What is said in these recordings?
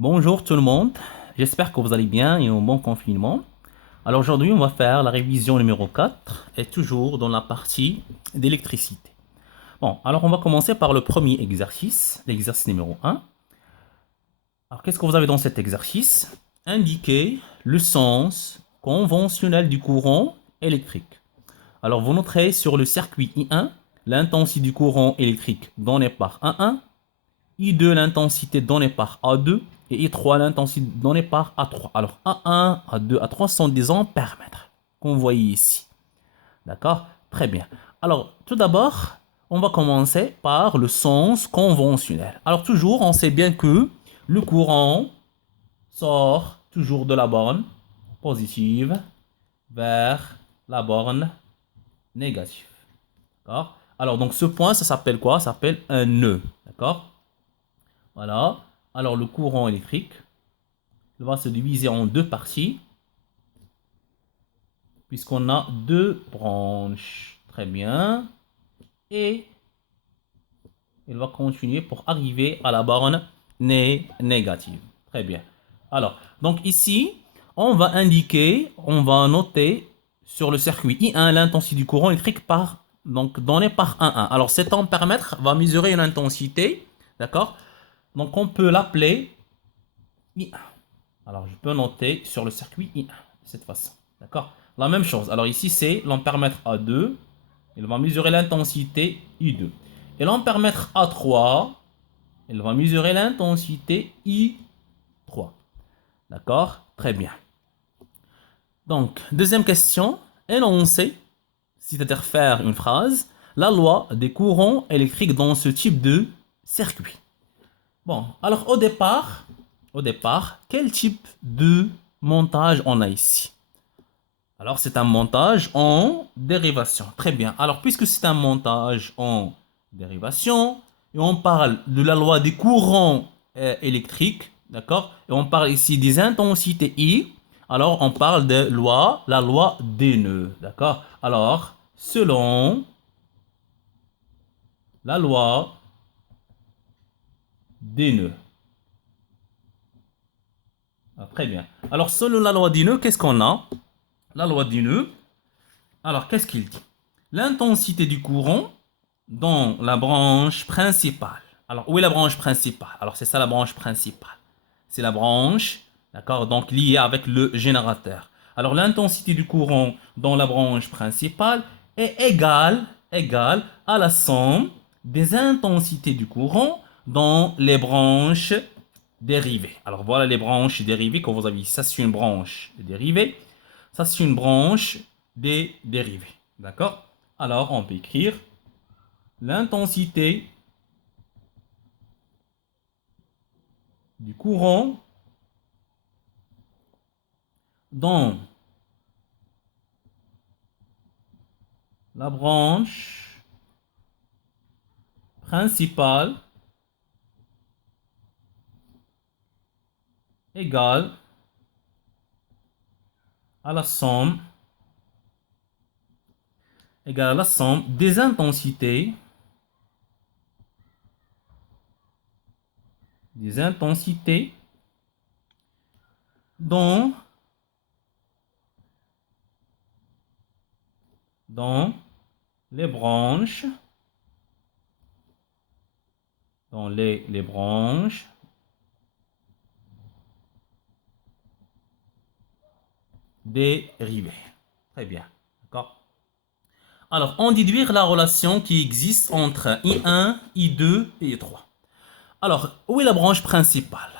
Bonjour tout le monde, j'espère que vous allez bien et un bon confinement. Alors aujourd'hui, on va faire la révision numéro 4 et toujours dans la partie d'électricité. Bon, alors on va commencer par le premier exercice, l'exercice numéro 1. Alors qu'est-ce que vous avez dans cet exercice? Indiquer le sens conventionnel du courant électrique. Alors vous noterez sur le circuit I1 l'intensité du courant électrique donnée par A1, I2 l'intensité donnée par A2 et I3 l'intensité donnée par A3. Alors A1, A2, A3 sont des ampères-mètres qu'on voit ici. D'accord? Très bien. Alors tout d'abord, on va commencer par le sens conventionnel. Alors toujours, on sait bien que le courant sort toujours de la borne positive vers la borne négative. D'accord? Alors donc ce point, ça s'appelle quoi? Ça s'appelle un nœud. D'accord? Voilà. Alors le courant électrique va se diviser en deux parties, puisqu'on a deux branches. Très bien. Et il va continuer pour arriver à la borne négative. Très bien. Alors, donc ici, on va indiquer, on va noter sur le circuit I1 l'intensité du courant électrique donc donnée par 1,1. Alors cet ampère-mètre va mesurer une intensité, d'accord? Donc on peut l'appeler I1. Alors, je peux noter sur le circuit I1 de cette façon. D'accord? La même chose. Alors, ici, c'est l'ampère-mètre A2. Il va mesurer l'intensité I2. Et l'ampère-mètre A3, il va mesurer l'intensité I3. D'accord? Très bien. Donc, deuxième question. Énoncer, c'est-à-dire faire une phrase, la loi des courants électriques dans ce type de circuit. Bon, alors au départ, quel type de montage on a ici? Alors, c'est un montage en dérivation. Très bien. Alors, puisque c'est un montage en dérivation, et on parle de la loi des courants électriques, d'accord? Et on parle ici des intensités I, alors on parle de la loi des nœuds, d'accord? Alors, selon la loi des nœuds. Ah, très bien. Alors, selon la loi des nœuds, qu'est-ce qu'on a? La loi des nœuds. Alors, qu'est-ce qu'il dit? L'intensité du courant dans la branche principale. Alors, où est la branche principale? Alors, c'est ça la branche principale. C'est la branche, d'accord, donc liée avec le générateur. Alors, l'intensité du courant dans la branche principale est égale à la somme des intensités du courant dans les branches dérivées. Alors, voilà les branches dérivées que vous avez ici. Ça, c'est une branche dérivée. Ça, c'est une branche des dérivés. D'accord? Alors, on peut écrire l'intensité du courant dans la branche principale égale à la somme des intensités dans, dans les branches les branches dérivées. Très bien. D'accord? Alors, on déduire la relation qui existe entre I1, I2 et I3. Alors, où est la branche principale?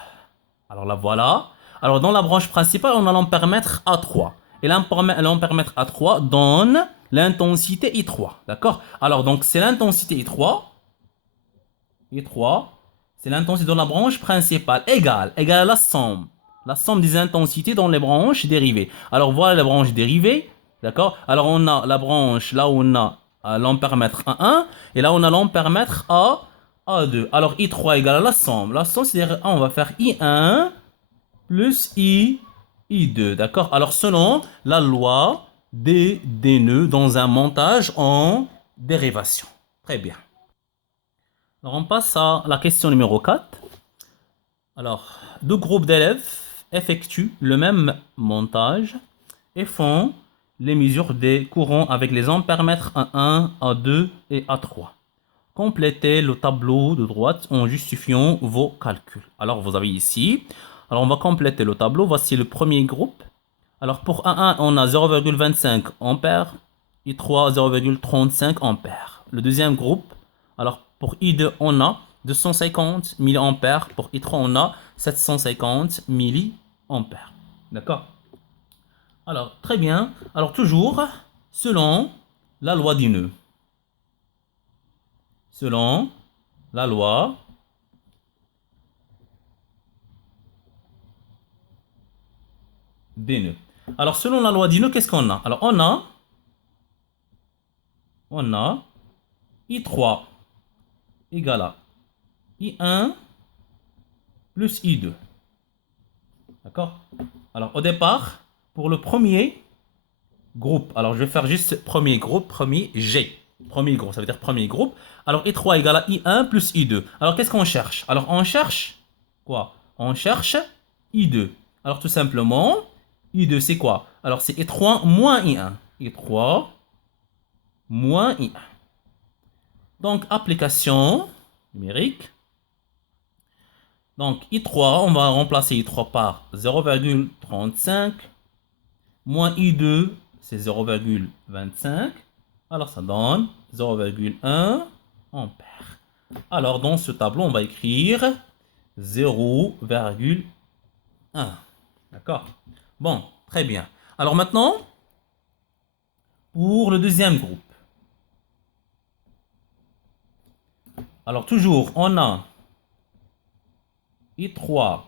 Alors la voilà. Alors dans la branche principale, on a l'ampèremètre A3. Et l'ampèremètre A3 donne l'intensité I3. D'accord? Alors donc c'est l'intensité I3. I3, c'est l'intensité dans la branche principale. Égale à la somme. La somme des intensités dans les branches dérivées. Alors voilà les branches dérivées. D'accord? Alors on a la branche là où on a l'ampèremètre A1. Et là on a l'ampèremètre A2. Alors I3 égale à la somme. La somme, c'est-à-dire on va faire I1 plus I2. D'accord? Alors selon la loi des nœuds dans un montage en dérivation. Très bien. Alors on passe à la question numéro 4. Alors, deux groupes d'élèves effectuent le même montage et font les mesures des courants avec les ampères-mètres A1, A2 et A3. Complétez le tableau de droite en justifiant vos calculs. Alors, vous avez ici. Alors, on va compléter le tableau. Voici le premier groupe. Alors, pour A1, on a 0,25 ampères. I3, 0,35 ampères. Le deuxième groupe. Alors, pour I2, on a 250 milliampères. Pour I3, on a 750 milliampères. D'accord? Alors, très bien. Alors, toujours selon la loi du nœud. Selon la loi des nœuds. Alors, selon la loi des nœuds, qu'est-ce qu'on a? Alors, on a I3 égale à I1 plus I2. D'accord? Alors, au départ, pour le premier groupe, alors je vais faire juste premier groupe, premier G. Premier groupe, ça veut dire premier groupe. Alors, I3 égale à I1 plus I2. Alors, qu'est-ce qu'on cherche? Alors, on cherche quoi? On cherche I2. Alors, tout simplement, I2, c'est quoi? Alors, c'est I3 moins I1. I3 moins I1. Donc, application numérique. Donc, I3, on va remplacer I3 par 0,35. Moins I2, c'est 0,25. Alors, ça donne 0,1 ampère. Alors, dans ce tableau, on va écrire 0,1. D'accord? Bon, très bien. Alors maintenant, pour le deuxième groupe. Alors, toujours, on a I3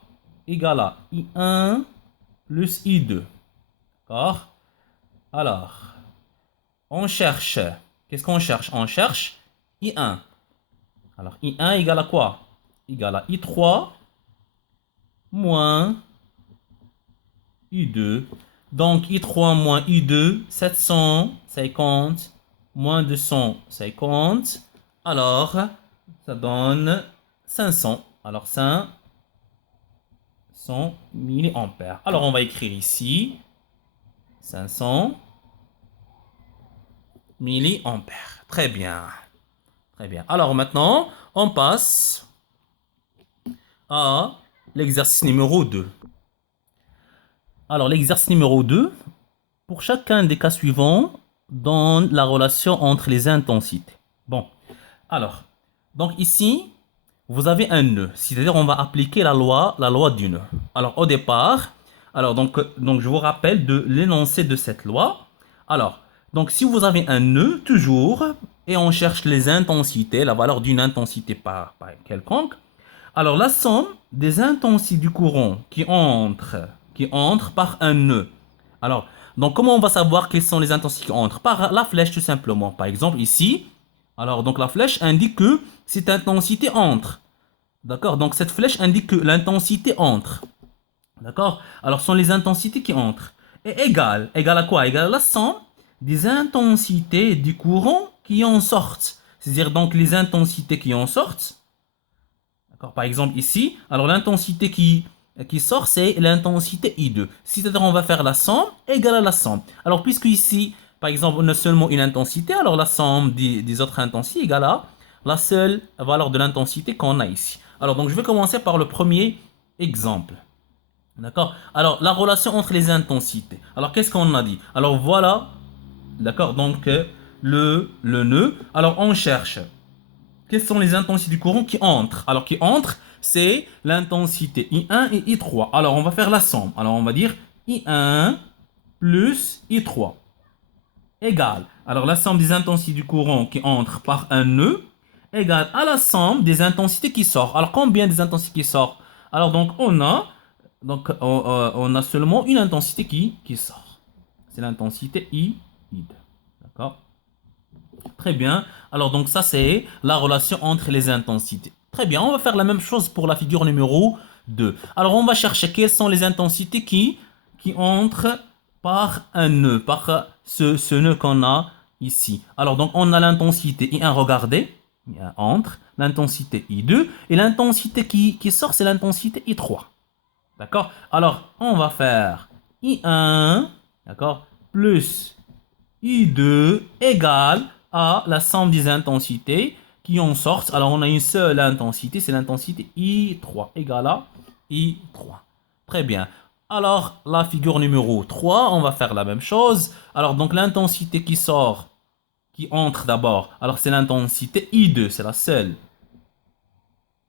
égale à I1 plus I2. D'accord? Alors, on cherche. Qu'est-ce qu'on cherche? On cherche I1. Alors, I1 égale à quoi? Égale à I3 moins I2. Donc, I3 moins I2, 750 moins 250. Alors, ça donne 500. Alors, 500 milliampères. Alors, on va écrire ici 500 milliampères. Très bien. Très bien. Alors, maintenant, on passe à l'exercice numéro 2. Alors, l'exercice numéro 2, pour chacun des cas suivants, donne la relation entre les intensités. Bon, alors, donc ici, vous avez un nœud, c'est-à-dire on va appliquer la loi du nœud. Alors, au départ, alors donc je vous rappelle de l'énoncé de cette loi. Alors, donc si vous avez un nœud, toujours, et on cherche les intensités, la valeur d'une intensité par quelconque, alors la somme des intensités du courant qui entrent par un nœud. Alors, donc comment on va savoir quelles sont les intensités qui entrent? Par la flèche tout simplement. Par exemple ici, alors donc la flèche indique que cette intensité entre. D'accord? Donc cette flèche indique que l'intensité entre. D'accord? Alors ce sont les intensités qui entrent. Et égale à quoi? Égale à la somme des intensités du courant qui en sortent. C'est-à-dire donc les intensités qui en sortent. D'accord? Par exemple ici, alors l'intensité qui sort, c'est l'intensité I2. C'est-à-dire on va faire la somme égale à la somme. Alors puisque ici, par exemple, on a seulement une intensité, alors la somme des autres intensités égale à la seule valeur de l'intensité qu'on a ici. Alors donc je vais commencer par le premier exemple. D'accord? Alors la relation entre les intensités. Alors qu'est-ce qu'on a dit? Alors voilà, d'accord, donc le nœud. Alors on cherche. Quelles sont les intensités du courant qui entrent? Alors, qui entrent, c'est l'intensité I1 et I3. Alors, on va faire la somme. Alors, on va dire I1 plus I3 égale. Alors, la somme des intensités du courant qui entrent par un nœud égale à la somme des intensités qui sortent. Alors, combien des intensités qui sortent? Alors, donc, on a seulement une intensité qui sort. C'est l'intensité I2. D'accord? Très bien. Alors, donc ça, c'est la relation entre les intensités. Très bien, on va faire la même chose pour la figure numéro 2. Alors, on va chercher quelles sont les intensités qui entrent par un nœud, par ce nœud qu'on a ici. Alors, donc, on a l'intensité I1, regardez. entre l'intensité I2 et l'intensité qui sort, c'est l'intensité I3. D'accord? Alors, on va faire I1, d'accord, plus I2 égale à la somme des intensités qui en sortent. Alors, on a une seule intensité, c'est l'intensité I3 égale à I3. Très bien. Alors, la figure numéro 3, on va faire la même chose. Alors, donc, l'intensité qui sort, qui entre d'abord, alors c'est l'intensité I2, c'est la seule.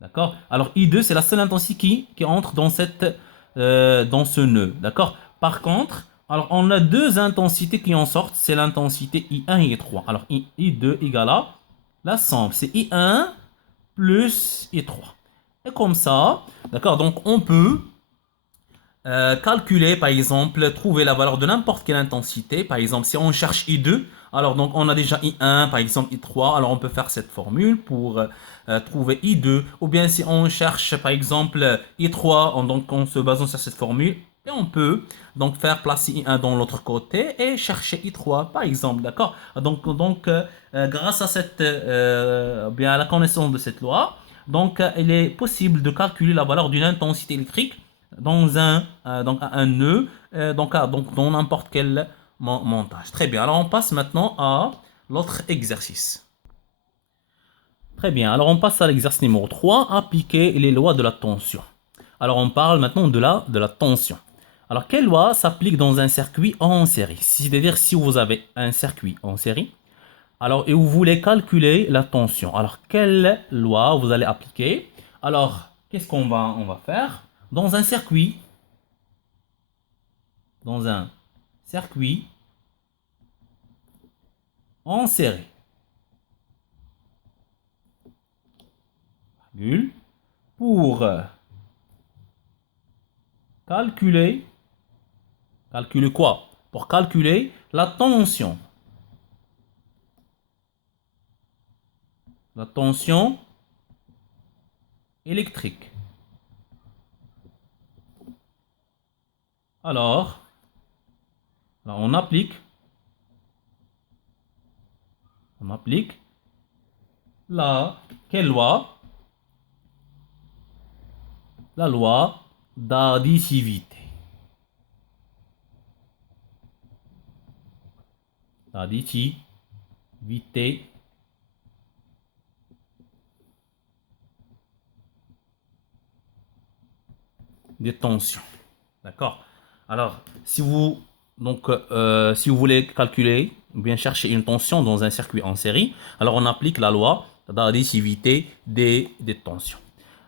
D'accord? Alors, I2, c'est la seule intensité qui entre dans dans ce nœud. D'accord? Par contre, alors on a deux intensités qui en sortent, c'est l'intensité I1 et I3. Alors, I2 égale à la somme, c'est I1 plus I3. Et comme ça, d'accord, donc on peut calculer, par exemple, trouver la valeur de n'importe quelle intensité. Par exemple, si on cherche I2, alors donc on a déjà I1, par exemple I3, alors on peut faire cette formule pour trouver I2. Ou bien si on cherche, par exemple, I3, donc en se basant sur cette formule, et on peut donc faire placer I1 dans l'autre côté et chercher I3, par exemple, d'accord? Grâce à bien à la connaissance de cette loi, donc il est possible de calculer la valeur d'une intensité électrique dans un nœud, donc dans n'importe quel montage. Très bien, alors on passe maintenant à l'autre exercice. Très bien, alors on passe à l'exercice numéro 3, appliquer les lois de la tension. Alors on parle maintenant de la tension. Alors quelle loi s'applique dans un circuit en série? C'est-à-dire si vous avez un circuit en série, alors et vous voulez calculer la tension. Alors quelle loi vous allez appliquer? Alors qu'est-ce on va faire? Dans un circuit en série. Pour calculer, calculer quoi? Pour calculer la tension électrique. Alors, là, on applique quelle loi? La loi d'additivité. D'additivité des tensions. D'accord? Alors, si vous voulez calculer ou bien chercher une tension dans un circuit en série, alors on applique la loi d'additivité des tensions.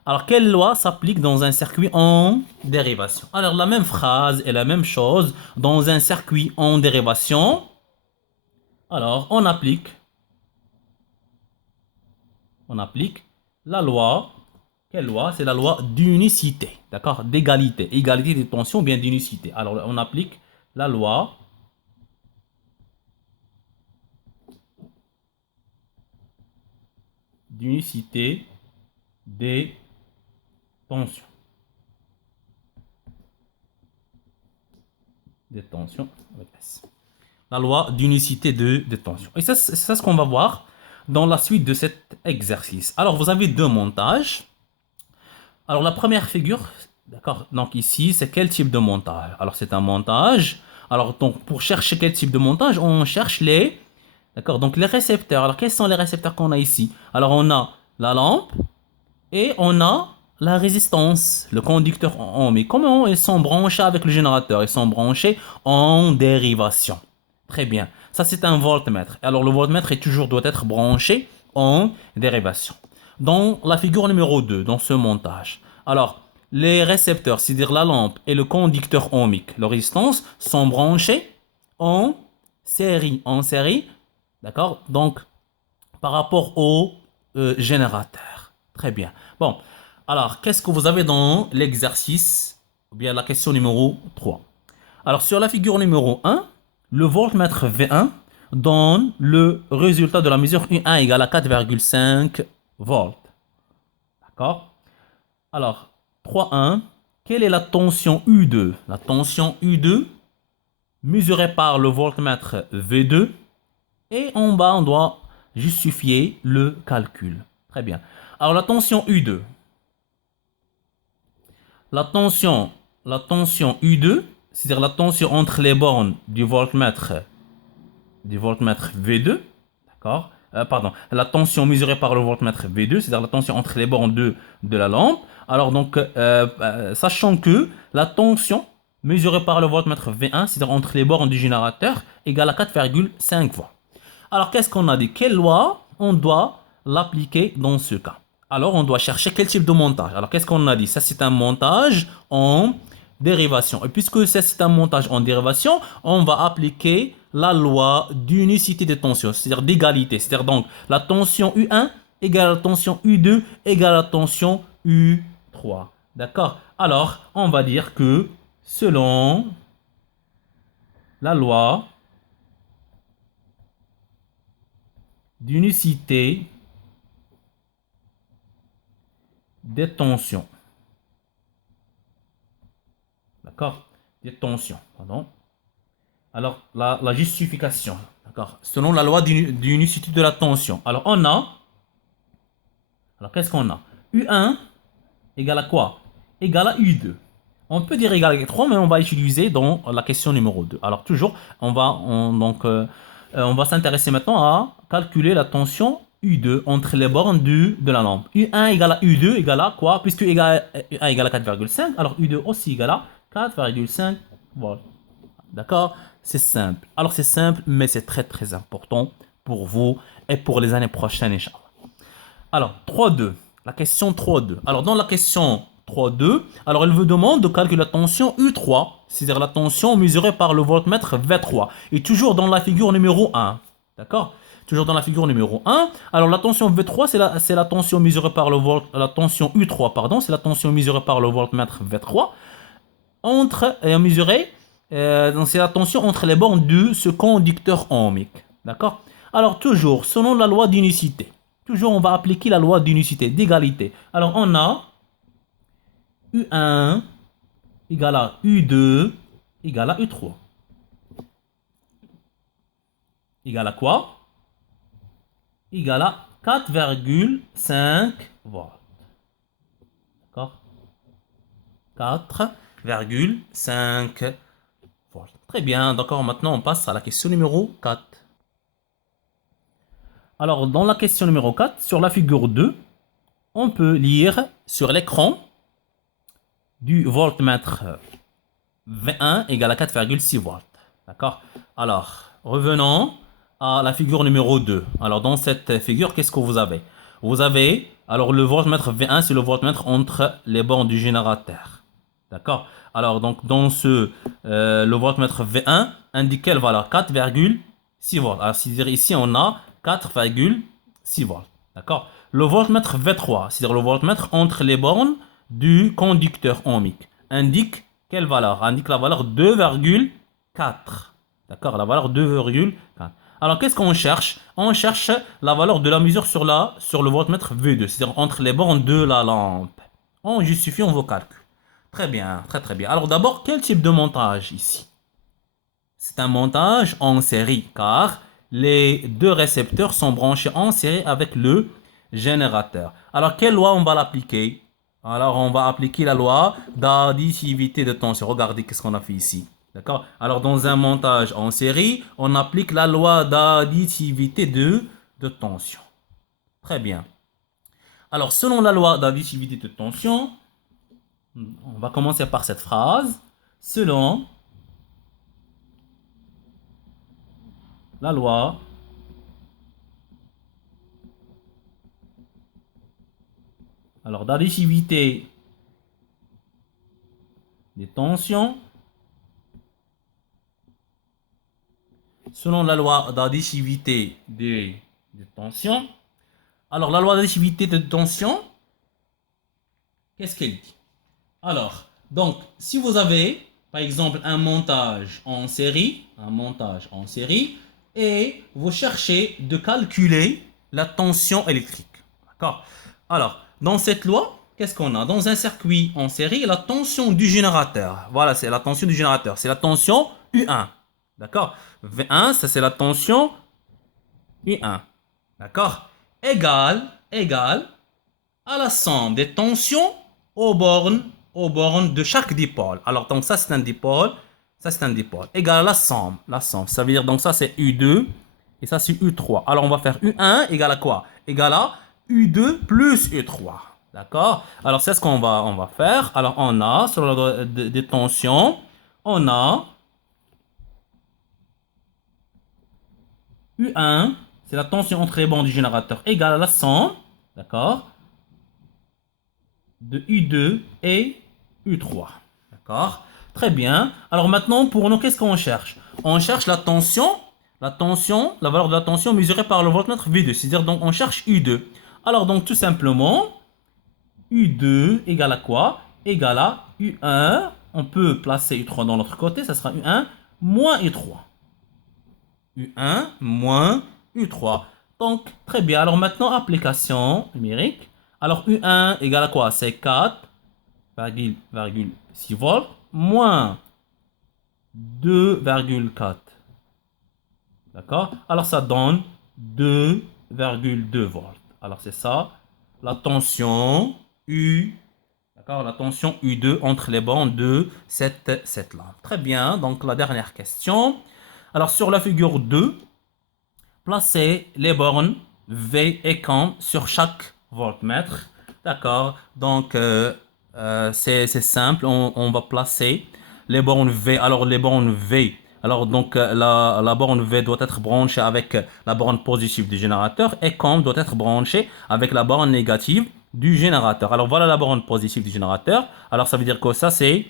Alors, quelle loi s'applique dans un circuit en dérivation? Alors, la même phrase est la même chose dans un circuit en dérivation. Alors, on applique la loi. Quelle loi? C'est la loi d'unicité, d'accord? D'égalité. Égalité des tensions ou bien d'unicité. Alors, on applique la loi d'unicité des tensions. Des tensions avec S. La loi d'unicité des tensions. Et c'est ça ce qu'on va voir dans la suite de cet exercice. Alors, vous avez deux montages. Alors, la première figure, d'accord, donc ici, c'est quel type de montage? Alors, c'est un montage. Alors, donc, pour chercher quel type de montage, on cherche d'accord, donc les récepteurs. Alors, quels sont les récepteurs qu'on a ici? Alors, on a la lampe et on a la résistance, le conducteur en ohmique. Comment ils sont branchés avec le générateur? Ils sont branchés en dérivation. Très bien. Ça, c'est un voltmètre. Alors, le voltmètre doit être branché en dérivation. Dans la figure numéro 2, dans ce montage. Alors, les récepteurs, c'est-à-dire la lampe et le conducteur ohmique, leur résistance, sont branchés en série. En série, d'accord? Donc, par rapport au générateur. Très bien. Bon, alors, qu'est-ce que vous avez dans l'exercice, ou bien la question numéro 3? Alors, sur la figure numéro 1, le voltmètre V1 donne le résultat de la mesure U1 égale à 4,5 volts. D'accord? Alors, 3.1, quelle est la tension U2? La tension U2 mesurée par le voltmètre V2. Et en bas, on doit justifier le calcul. Très bien. Alors la tension U2. La tension U2, c'est-à-dire la tension entre les bornes du voltmètre V2, d'accord? Pardon, la tension mesurée par le voltmètre V2, c'est-à-dire la tension entre les bornes de la lampe. Alors donc, sachant que la tension mesurée par le voltmètre V1, c'est-à-dire entre les bornes du générateur, égale à 4,5 volts. Alors qu'est-ce qu'on a dit? Quelle loi on doit l'appliquer dans ce cas? Alors on doit chercher quel type de montage. Alors qu'est-ce qu'on a dit? Ça c'est un montage en dérivation. Et puisque c'est un montage en dérivation, on va appliquer la loi d'unicité de tension, c'est-à-dire d'égalité. C'est-à-dire donc la tension U1 égale à la tension U2 égale à la tension U3. D'accord? Alors, on va dire que selon la loi d'unicité des tensions, d'accord? Des tensions, pardon. Alors, la justification, d'accord? Selon la loi d'unicité de la tension. Alors, qu'est-ce qu'on a? U1 égale à quoi? Égale à U2. On peut dire égal à 3, mais on va utiliser dans la question numéro 2. Alors, toujours, on va s'intéresser maintenant à calculer la tension U2 entre les bornes de la lampe. U1 égale à U2 égale à quoi? Puisque U1 égale à 4,5, alors U2 aussi égale à 4,5 volts. D'accord? C'est simple. Alors, c'est simple, mais c'est très très important pour vous et pour les années prochaines, Inch'Allah. Alors, 3,2. La question 3,2. Alors, dans la question 3,2, alors elle vous demande de calculer la tension U3, c'est-à-dire la tension mesurée par le voltmètre V3. Et toujours dans la figure numéro 1. D'accord? Toujours dans la figure numéro 1. Alors, la tension V3, c'est la tension mesurée par le la tension U3, pardon, c'est la tension mesurée par le voltmètre V3 mesurée, c'est la tension entre les bornes de ce conducteur ohmique. D'accord? Alors, toujours, selon la loi d'unicité. Toujours, on va appliquer la loi d'unicité, d'égalité. Alors, on a U1 égale à U2 égale à U3. Égale à quoi? Égale à 4,5 volts. D'accord? 4,5 volts. Très bien, d'accord. Maintenant, on passe à la question numéro 4. Alors, dans la question numéro 4, sur la figure 2, on peut lire sur l'écran du voltmètre V1 égale à 4,6 volts. D'accord? Alors, revenons à la figure numéro 2. Alors, dans cette figure, qu'est-ce que vous avez? Vous avez, alors le voltmètre V1, c'est le voltmètre entre les bornes du générateur. D'accord? Alors, donc, le voltmètre V1 indique quelle valeur? 4,6 volts. Alors, c'est-à-dire ici, on a 4,6 volts. D'accord? Le voltmètre V3, c'est-à-dire le voltmètre entre les bornes du conducteur ohmique, indique quelle valeur? Indique la valeur 2,4. D'accord? La valeur 2,4. Alors, qu'est-ce qu'on cherche? On cherche la valeur de la mesure sur le voltmètre V2, c'est-à-dire entre les bornes de la lampe. On justifie, on vos calculs. Très bien, très très bien. Alors d'abord, quel type de montage ici? C'est un montage en série, car les deux récepteurs sont branchés en série avec le générateur. Alors, quelle loi on va l'appliquer? Alors, on va appliquer la loi d'additivité de tension. Regardez qu'est-ce qu'on a fait ici. D'accord? Alors, dans un montage en série, on applique la loi d'additivité de tension. Très bien. Alors, selon la loi d'additivité de tension, on va commencer par cette phrase. Selon la loi d'additivité des tensions, selon la loi d'additivité des tensions, alors la loi d'additivité de tension, qu'est-ce qu'elle dit? Alors, donc, si vous avez, par exemple, un montage en série, et vous cherchez de calculer la tension électrique. D'accord? Alors, dans cette loi, qu'est-ce qu'on a? Dans un circuit en série, la tension du générateur. Voilà, c'est la tension du générateur. C'est la tension U1. D'accord? V1, ça c'est la tension U1. d'accord, égale à la somme des tensions aux bornes de chaque dipôle. Alors, donc ça, c'est un dipôle, ça, c'est un dipôle. Égale à la somme. Ça veut dire, donc ça, c'est U2 et ça, c'est U3. Alors, on va faire U1 égale à quoi? Égale à U2 plus U3. D'accord? Alors, c'est ce on va faire. Alors, on a, sur la des tensions, on a U1, c'est la tension entre les bandes du générateur égale à la somme, d'accord, de U2 et U3. D'accord? Très bien. Alors maintenant, pour nous, qu'est-ce qu'on cherche? On cherche la valeur de la tension mesurée par le voltmètre V2. C'est-à-dire, donc, on cherche U2. Alors, donc, tout simplement, U2 égale à quoi? Égale à U1. On peut placer U3 dans l'autre côté. Ça sera U1 moins U3. U1 moins U3. Donc, très bien. Alors maintenant, application numérique. Alors, U1 égale à quoi? C'est 4,6 volts moins 2,4. D'accord? Alors, ça donne 2,2 volts. Alors, c'est ça. La tension U. D'accord? La tension U2 entre les bandes de cette lampe. Très bien. Donc, la dernière question. Alors, sur la figure 2, placez les bornes V et COM sur chaque voltmètre. D'accord? Donc, c'est simple. On va placer les bornes V. Alors, les bornes V. Alors, donc, la borne V doit être branchée avec la borne positive du générateur et COM doit être branchée avec la borne négative du générateur. Alors, voilà la borne positive du générateur. Alors, ça veut dire que ça, c'est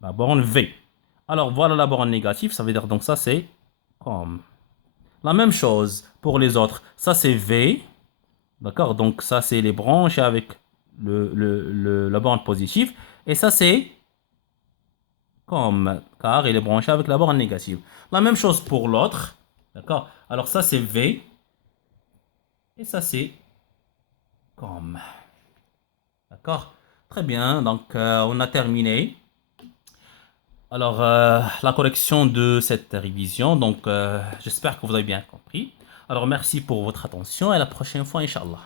la borne V. Alors, voilà la borne négative. Ça veut dire donc ça, c'est COM. La même chose pour les autres. Ça, c'est V. D'accord? Donc, ça, c'est les branches avec la borne positive. Et ça, c'est comme, car il est branché avec la borne négative. La même chose pour l'autre. D'accord? Alors, ça, c'est V. Et ça, c'est comme. D'accord? Très bien. Donc, on a terminé. Alors, la correction de cette révision. Donc, j'espère que vous avez bien compris. Alors, merci pour votre attention et à la prochaine fois, Inch'Allah.